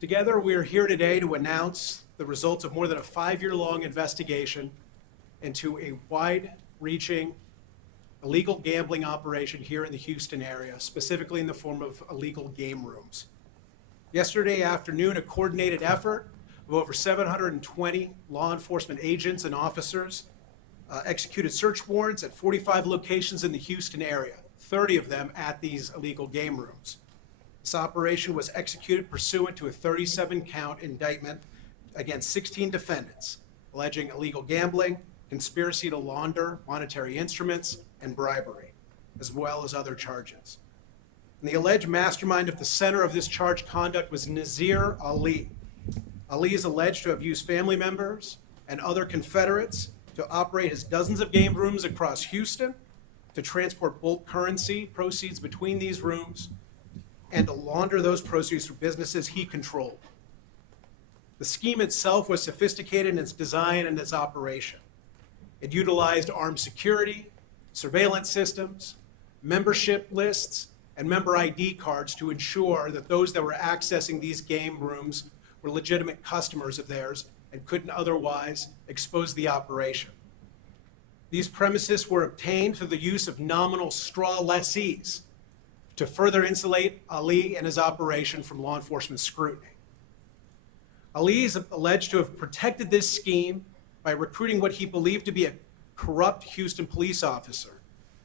Together, we are here today to announce the results of more than a 5-year-long investigation into a wide-reaching illegal gambling operation here in the Houston area, specifically in the form of illegal game rooms. Yesterday afternoon, a coordinated effort of over 720 law enforcement agents and officers executed search warrants at 45 locations in the Houston area, 30 of them at these illegal game rooms. This operation was executed pursuant to a 37-count indictment against 16 defendants, alleging illegal gambling, conspiracy to launder monetary instruments, and bribery, as well as other charges. And the alleged mastermind at the center of this charged conduct was Nazir Ali. Ali is alleged to have used family members and other Confederates to operate his dozens of game rooms across Houston, to transport bulk currency proceeds between these rooms, and to launder those proceeds through businesses he controlled. The scheme itself was sophisticated in its design and its operation. It utilized armed security, surveillance systems, membership lists, and member ID cards to ensure that those that were accessing these game rooms were legitimate customers of theirs and couldn't otherwise expose the operation. These premises were obtained through the use of nominal straw lessees to further insulate Ali and his operation from law enforcement scrutiny. Ali is alleged to have protected this scheme by recruiting what he believed to be a corrupt Houston police officer,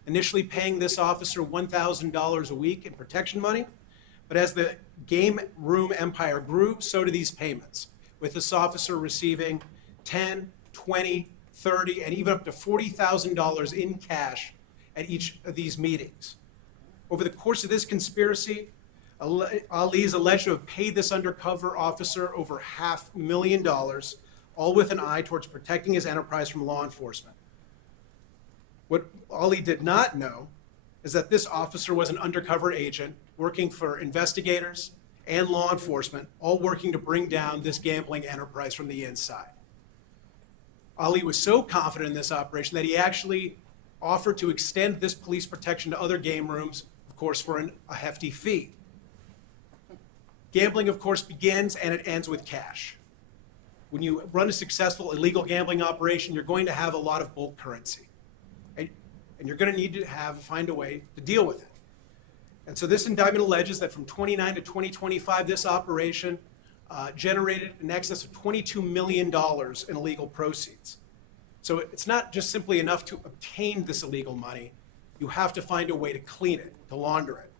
initially paying this officer $1,000 a week in protection money. But as the game room empire grew, so did these payments, with this officer receiving $10, $20, $30, and even up to $40,000 in cash at each of these meetings. Over the course of this conspiracy, Ali is alleged to have paid this undercover officer over $500,000, all with an eye towards protecting his enterprise from law enforcement. What Ali did not know is that this officer was an undercover agent working for investigators and law enforcement, all working to bring down this gambling enterprise from the inside. Ali was so confident in this operation that he actually offered to extend this police protection to other game rooms, of course, for a hefty fee. Gambling, of course, begins and it ends with cash. When you run a successful illegal gambling operation, you're going to have a lot of bulk currency. And you're going to need to find a way to deal with it. And so this indictment alleges that from 29 to 2025, this operation generated in excess of $22 million in illegal proceeds. So it's not just simply enough to obtain this illegal money. You have to find a way to clean it, to launder it.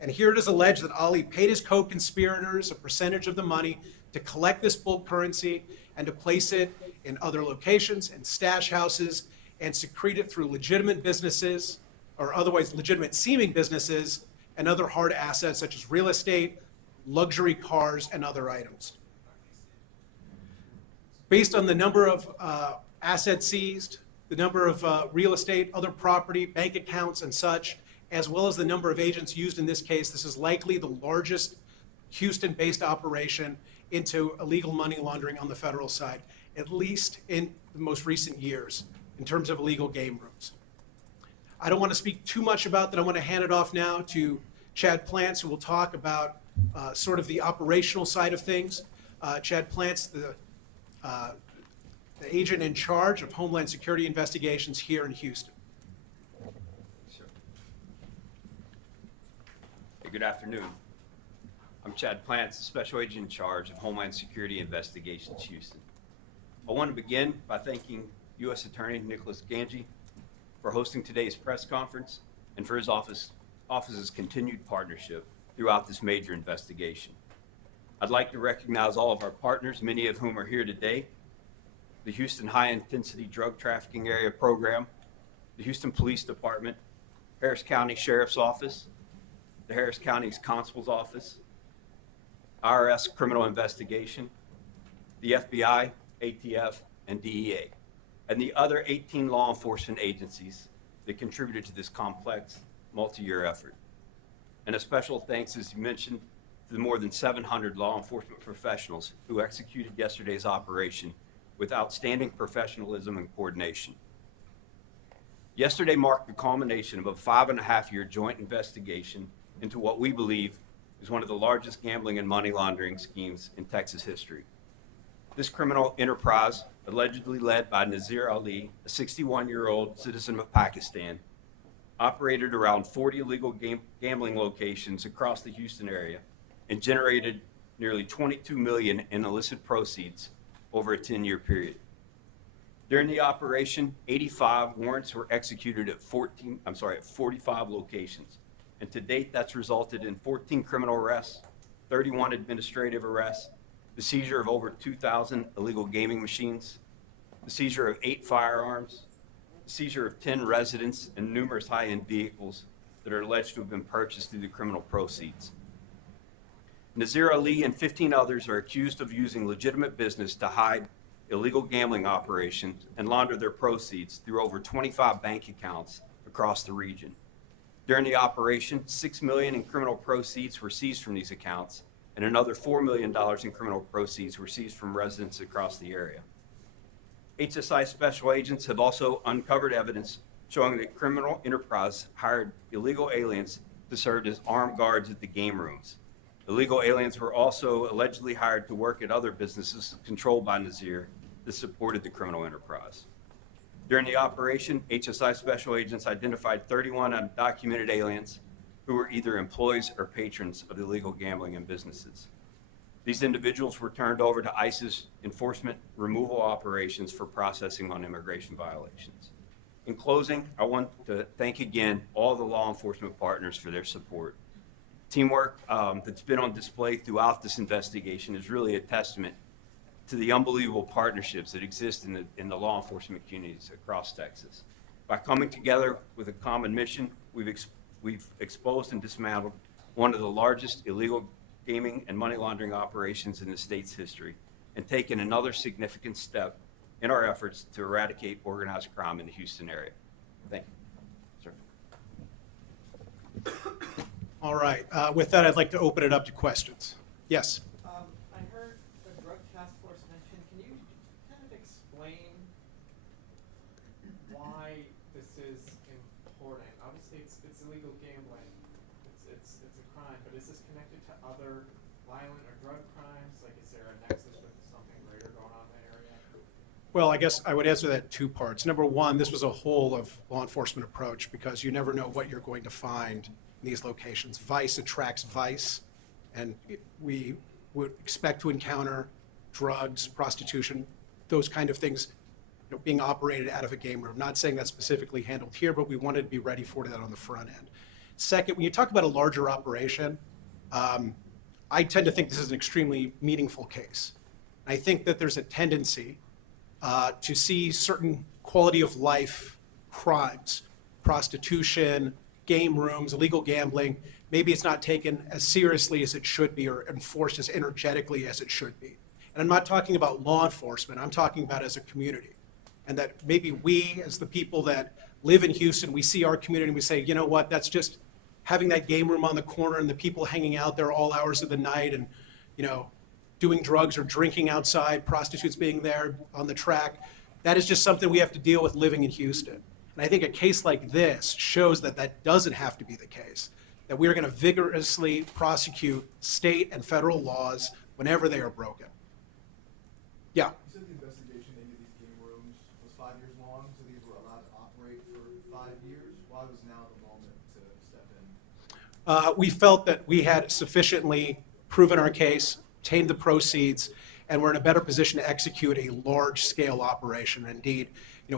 And here it is alleged that Ali paid his co-conspirators a percentage of the money to collect this bulk currency and to place it in other locations and stash houses and secrete it through legitimate businesses or otherwise legitimate seeming businesses and other hard assets such as real estate, luxury cars, and other items. Based on the number of assets seized, the number of real estate, other property, bank accounts, and such, as well as the number of agents used in this case, this is likely the largest Houston-based operation into illegal money laundering on the federal side, at least in the most recent years, in terms of illegal game rooms. I don't want to speak too much about that. I want to hand it off now to Chad Plants, who will talk about sort of the operational side of things. Chad Plants, the agent in charge of Homeland Security investigations here in Houston. Sure. Hey, good afternoon. I'm Chad Plants, the Special Agent in charge of Homeland Security Investigations Houston. I want to begin by thanking U.S. Attorney Nicholas Ganji for hosting today's press conference and for his office's continued partnership throughout this major investigation. I'd like to recognize all of our partners, many of whom are here today: the Houston High Intensity Drug Trafficking Area Program, the Houston Police Department, Harris County Sheriff's Office, the Harris County's Constable's Office, IRS Criminal Investigation, the FBI, ATF, and DEA, and the other 18 law enforcement agencies that contributed to this complex multi-year effort. And a special thanks, as you mentioned, to the more than 700 law enforcement professionals who executed yesterday's operation with outstanding professionalism and coordination. Yesterday marked the culmination of a 5.5-year joint investigation into what we believe is one of the largest gambling and money laundering schemes in Texas history. This criminal enterprise, allegedly led by Nazir Ali, a 61-year-old citizen of Pakistan, operated around 40 illegal gambling locations across the Houston area and generated nearly $22 million in illicit proceeds over a 10-year period. During the operation, 85 warrants were executed at 45 locations. And to date, that's resulted in 14 criminal arrests, 31 administrative arrests, the seizure of over 2,000 illegal gaming machines, the seizure of 8 firearms, the seizure of 10 residents and numerous high-end vehicles that are alleged to have been purchased through the criminal proceeds. Nazir Ali and 15 others are accused of using legitimate business to hide illegal gambling operations and launder their proceeds through over 25 bank accounts across the region. During the operation, $6 million in criminal proceeds were seized from these accounts, and another $4 million in criminal proceeds were seized from residents across the area. HSI special agents have also uncovered evidence showing that criminal enterprise hired illegal aliens to serve as armed guards at the game rooms. Illegal aliens were also allegedly hired to work at other businesses controlled by Nazir that supported the criminal enterprise. During the operation, HSI special agents identified 31 undocumented aliens who were either employees or patrons of illegal gambling and businesses. These individuals were turned over to ICE's enforcement removal operations for processing on immigration violations. In closing, I want to thank again all the law enforcement partners for their support. Teamwork that's been on display throughout this investigation is really a testament to the unbelievable partnerships that exist in the law enforcement communities across Texas. By coming together with a common mission, we've exposed and dismantled one of the largest illegal gaming and money laundering operations in the state's history and taken another significant step in our efforts to eradicate organized crime in the Houston area. Thank you. Sir. All right. With that, I'd like to open it up to questions. Yes. I heard the drug task force mentioned. Can you kind of explain why this is important? Obviously, it's illegal gambling. It's a crime, but is this connected to other violent or drug crimes? Like, is there a nexus with something greater going on in the area? Well, I guess I would answer that in 2 parts. Number one, this was a whole of law enforcement approach because you never know what you're going to find in these locations. Vice attracts vice, and we would expect to encounter drugs, prostitution, those kind of things, being operated out of a game room. Not saying that's specifically handled here, but we wanted to be ready for that on the front end. Second, when you talk about a larger operation, I tend to think this is an extremely meaningful case. I think that there's a tendency to see certain quality of life crimes, prostitution, game rooms, illegal gambling. Maybe it's not taken as seriously as it should be or enforced as energetically as it should be. And I'm not talking about law enforcement, I'm talking about as a community. And that maybe we, as the people that live in Houston, we see our community and we say, you know what, that's just having that game room on the corner and the people hanging out there all hours of the night and, doing drugs or drinking outside, prostitutes being there on the track. That is just something we have to deal with living in Houston. And I think a case like this shows that that doesn't have to be the case, that we are going to vigorously prosecute state and federal laws whenever they are broken. Yeah. You said the investigation into these game rooms was 5 years long, so these were allowed to operate for 5 years. Why was now the moment to step in? We felt that we had sufficiently proven our case, obtained the proceeds, and we're in a better position to execute a large-scale operation. Indeed,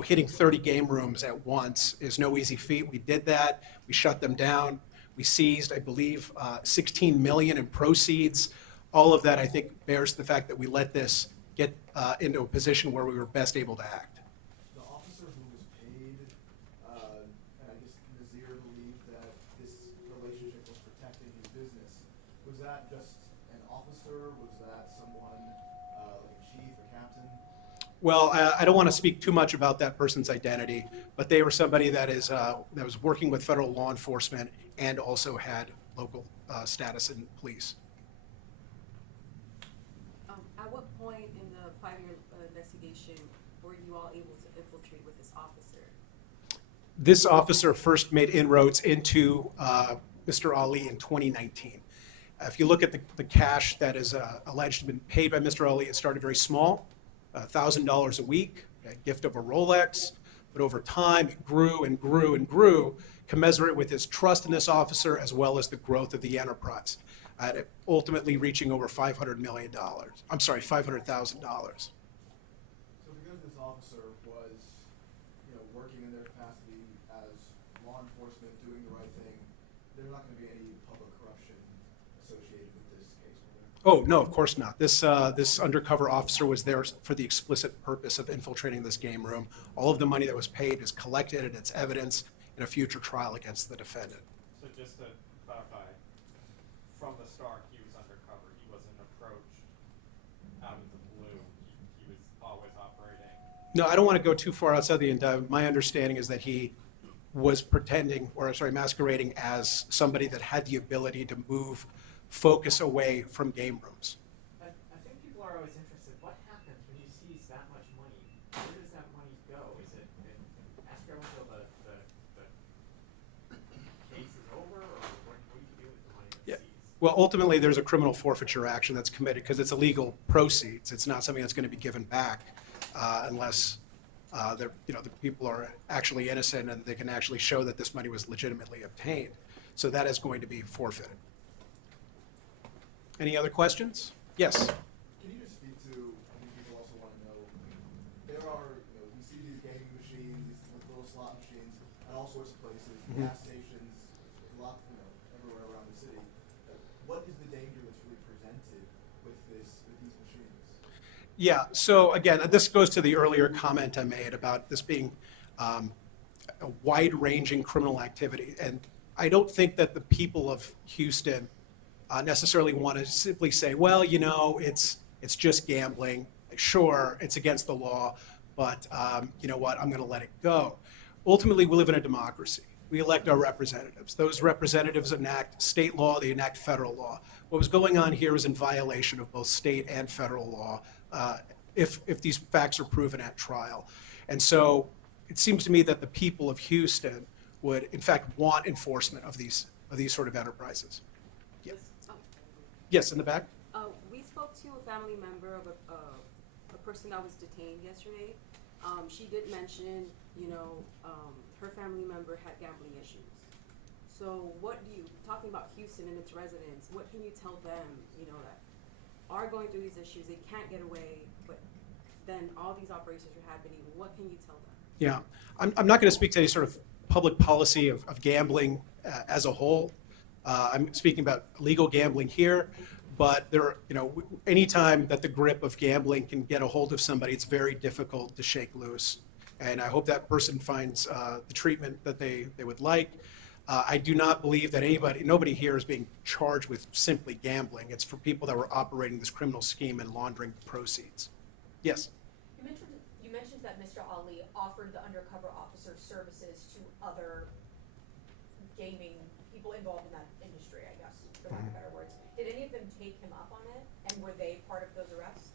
hitting 30 game rooms at once is no easy feat. We did that. We shut them down. We seized, I believe, $16 million in proceeds. All of that, I think, bears the fact that we let this get into a position where we were best able to act. The officer who was paid, and I guess Nazir believed that this relationship was protecting his business. Was that just an officer? Was that someone like a chief, a captain? Well, I don't want to speak too much about that person's identity, but they were somebody that was working with federal law enforcement and also had local status in police. At what point in the 5-year investigation were you all able to infiltrate with this officer? This officer first made inroads into Mr. Ali in 2019. If you look at the cash that is alleged to have been paid by Mr. Ali, it started very small, $1,000 a week, a gift of a Rolex, but over time it grew and grew and grew, commensurate with his trust in this officer as well as the growth of the enterprise, ultimately reaching over $500 million. I'm sorry, $500,000. So because this officer was, working in their capacity as law enforcement, doing the right thing, there's not going to be any public corruption associated with this case, will there? Oh, no, of course not. This undercover officer was there for the explicit purpose of infiltrating this game room. All of the money that was paid is collected and it's evidence in a future trial against the defendant. So just to clarify, from the start, he was undercover. He wasn't approached out of the blue. He was always operating. No, I don't want to go too far outside the indictment. My understanding is that he was pretending, or I'm sorry, masquerading as somebody that had the ability to move focus away from game rooms. I think people are always interested. What happens when you seize that much money? Where does that money go? Is it in escrow until the case is over, or what do you do with the money that's Yeah. seized? Well, ultimately, there's a criminal forfeiture action that's committed because it's illegal proceeds. It's not something that's going to be given back unless the people are actually innocent and they can actually show that this money was legitimately obtained. So that is going to be forfeited. Any other questions? Yes. Can you just speak to, I think people also want to know, there are, we see these gaming machines, these little slot machines at all sorts of places, gas stations, everywhere around the city. What is the danger that's really presented with these machines? Yeah, so again, this goes to the earlier comment I made about this being a wide-ranging criminal activity. And I don't think that the people of Houston necessarily want to simply say, well, it's just gambling. Sure, it's against the law, but you know what, I'm going to let it go. Ultimately, we live in a democracy. We elect our representatives. Those representatives enact state law, they enact federal law. What was going on here is in violation of both state and federal law if these facts are proven at trial. And so it seems to me that the people of Houston would, in fact, want enforcement of these sort of enterprises. Yes. Yes, in the back? We spoke to a family member of a person that was detained yesterday. She did mention, her family member had gambling issues. So talking about Houston and its residents, what can you tell them, that are going through these issues, they can't get away, but then all these operations are happening, what can you tell them? Yeah, I'm not going to speak to any sort of public policy of gambling as a whole. I'm speaking about legal gambling here, but anytime that the grip of gambling can get a hold of somebody, it's very difficult to shake loose. And I hope that person finds the treatment that they would like. I do not believe that nobody here is being charged with simply gambling. It's for people that were operating this criminal scheme and laundering proceeds. Yes? You mentioned that Mr. Ali offered the undercover officer services to other gaming people involved in that industry, I guess, for lack of better words. Did any of them take him up on it, and were they part of those arrests?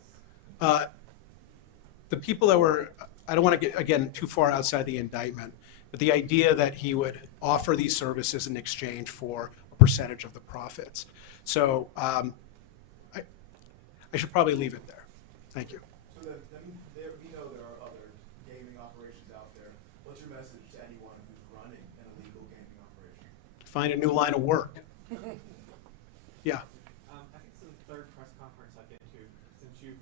The people that were, I don't want to get, again, too far outside the indictment, but the idea that he would offer these services in exchange for a percentage of the profits. So I should probably leave it there. Thank you. So we know there are other gaming operations out there. What's your message to anyone who's running an illegal gaming operation? Find a new line of work. Yeah. I think this is the third press conference I've been to since you've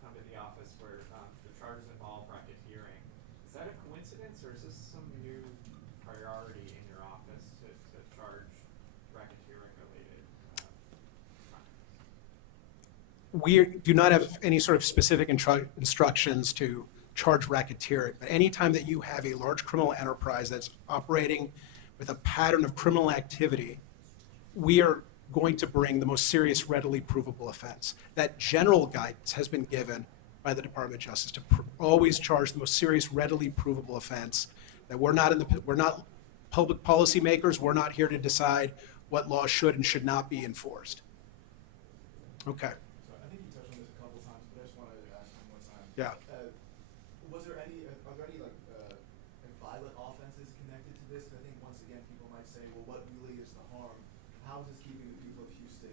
come to the office where the charges involve racketeering. Is that a coincidence, or is this some new priority in your office to charge racketeering-related crimes? We do not have any sort of specific instructions to charge racketeering, but anytime that you have a large criminal enterprise that's operating with a pattern of criminal activity, we are going to bring the most serious readily provable offense. That general guidance has been given by the Department of Justice to always charge the most serious readily provable offense. That we're not public policy makers. We're not here to decide what laws should and should not be enforced. Okay. So I think you touched on this a couple times, but I just wanted to ask one more time. Yeah. Are there any violent offenses connected to this? I think once again people might say, well, what really is the harm? How is this keeping the people of Houston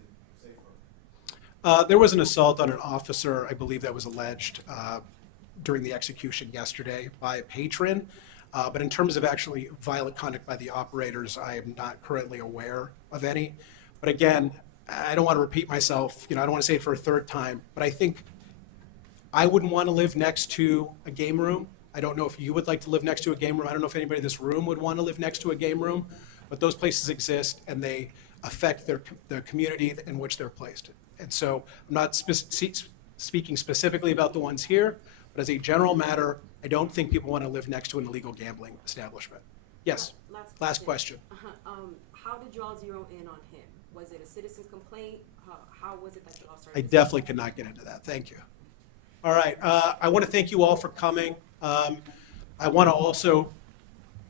There was an assault on an officer, I believe that was alleged during the execution yesterday by a patron. But in terms of actually violent conduct by the operators, I am not currently aware of any. But again, I don't want to repeat myself, I don't want to say it for a third time, but I think I wouldn't want to live next to a game room. I don't know if you would like to live next to a game room. I don't know if anybody in this room would want to live next to a game room, but those places exist and they affect the community in which they're placed. And so I'm not speaking specifically about the ones here, but as a general matter, I don't think people want to live next to an illegal gambling establishment. Yes, last question. How did y'all zero in on him? Was it a citizen complaint? How was it that y'all started? I definitely could not get into that. Thank you. All right. I want to thank you all for coming. I want to also,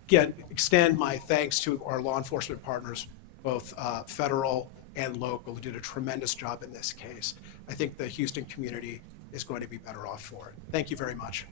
again, extend my thanks to our law enforcement partners, both federal and local, who did a tremendous job in this case. I think the Houston community is going to be better off for it. Thank you very much.